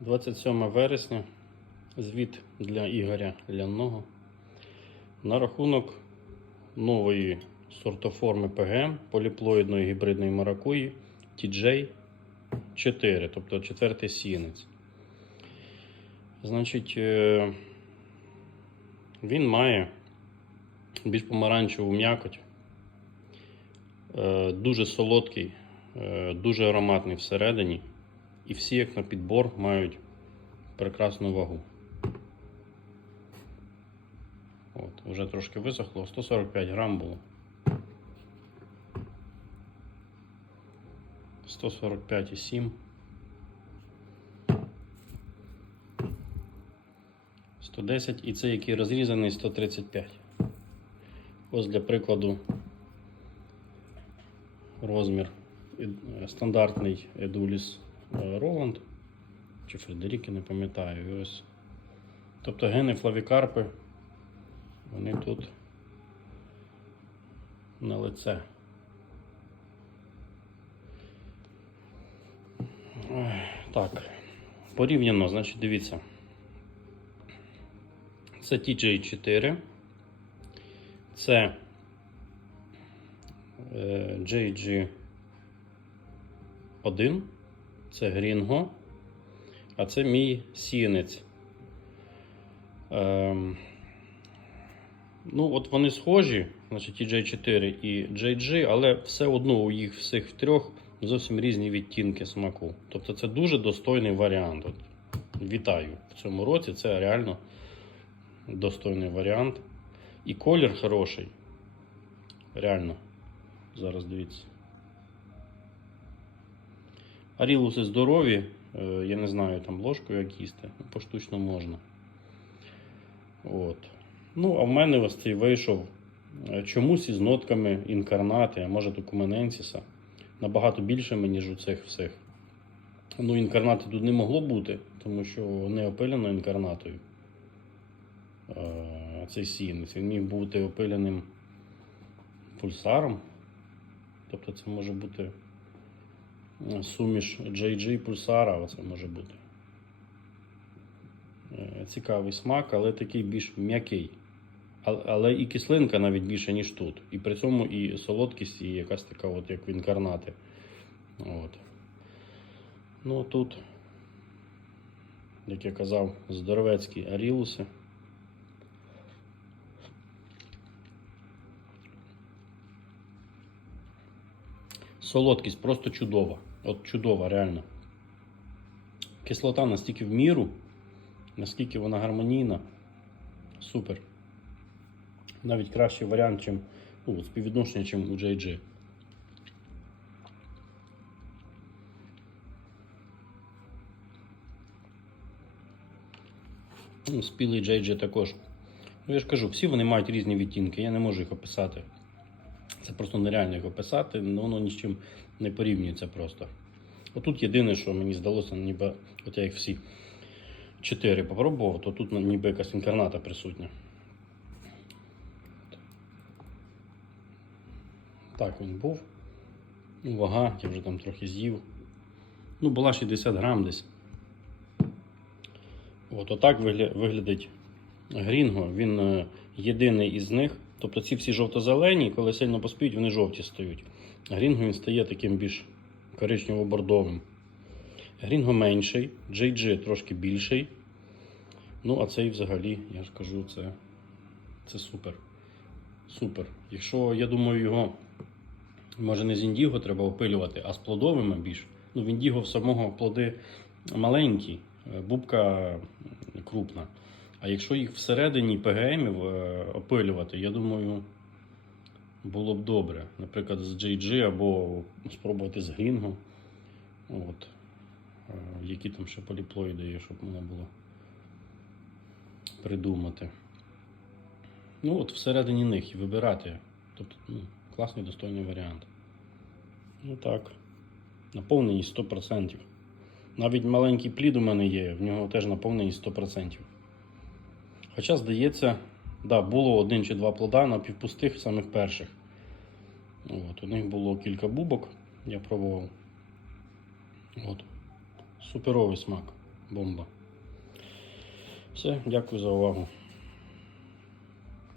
27 вересня. Звіт для Ігоря Ляного. На рахунок нової сортоформи ПГМ поліплоїдної гібридної маракуї TJ 4, тобто четвертий сіянець. Значить, е, він має більш помаранчеву м'якоть, е, дуже солодкий, е, дуже ароматний всередині. І всі, як на підбор, мають прекрасну вагу. От, вже трошки висохло, 145 грам було. 145,7. 110 і цей, який розрізаний 135. Ось для прикладу розмір стандартний Едуліс Роланд чи Фредеріки, не пам'ятаю. І ось. Тобто гени флавікарпи, вони тут на лице. Так, порівняно, значить, дивіться. Це TJ4. Це е, JG1. Це Грінго. А це мій сіянець. Ем, ну, от вони схожі, значить, і J4 і JG, але все одно у їх всіх трьох зовсім різні відтінки смаку. Тобто це дуже достойний варіант. От, вітаю в цьому році. Це реально достойний варіант. І колір хороший. Реально. Зараз дивіться. Арілуси здорові. Е, Я не знаю, там ложкою як їсти. Ну, Поштучно можна. От. Ну, а в мене ось цей вийшов е, чомусь із нотками інкарнати, а може Тукумененсіса. Набагато більшими, ніж у цих всіх. Ну, інкарнати тут не могло бути, тому що не опилено інкарнатою. Е, Цей сіянець. Він міг бути опиленим пульсаром. Тобто це може бути суміш JG пульсара, оце може бути. Е, Цікавий смак, але такий більш м'який. Але і кислинка навіть більше, ніж тут. І при цьому і солодкість, і якась така, от, як в інкарнати. От. Ну, тут, як я казав, здоровецькі арілуси. Солодкість просто чудова. От чудова, реально. Кислота настільки в міру, наскільки вона гармонійна. Супер. Навіть кращий варіант, чим ну, співвідношення, чим у JG. Ну, спілий JG також. Ну, я ж кажу, всі вони мають різні відтінки, я не можу їх описати. Це просто нереально їх описати, ну, воно ні з чим не порівнюється просто. Отут єдине, що мені здалося, ніби, от я їх всі чотири попробував, то тут ніби якась інкарната присутня. Так він був. Ну, Вага, я вже там трохи з'їв. Ну, була 60 грам десь. От отак вигля- виглядить Грінго. Він е, єдиний із них. Тобто ці всі жовто-зелені, коли сильно поспіють, вони жовті стають. Грінго він стає таким більш коричнево-бордовим. Грінго менший, JG трошки більший. Ну, а цей взагалі, я ж кажу, це, це супер. Супер. Якщо, я думаю, його може не з індіго треба опилювати, а з плодовими більш. Ну, в індіго в самого плоди маленькі, е, бубка крупна. А якщо їх всередині ПГМів е, опилювати, я думаю, було б добре. Наприклад, з JG або спробувати з Грінго. От. Е, Які там ще поліплоїди є, щоб можна було придумати. Ну, от всередині них і вибирати. Тобто, ну, класний достойний варіант. Ну так. Наповненість 100%. Навіть маленький плід у мене є, в нього теж наповненість 100%. Хоча, здається, да, було один чи два плода на півпустих самих перших. От, у них було кілька бубок, я пробував. От. Суперовий смак. бомба. Все, дякую за увагу.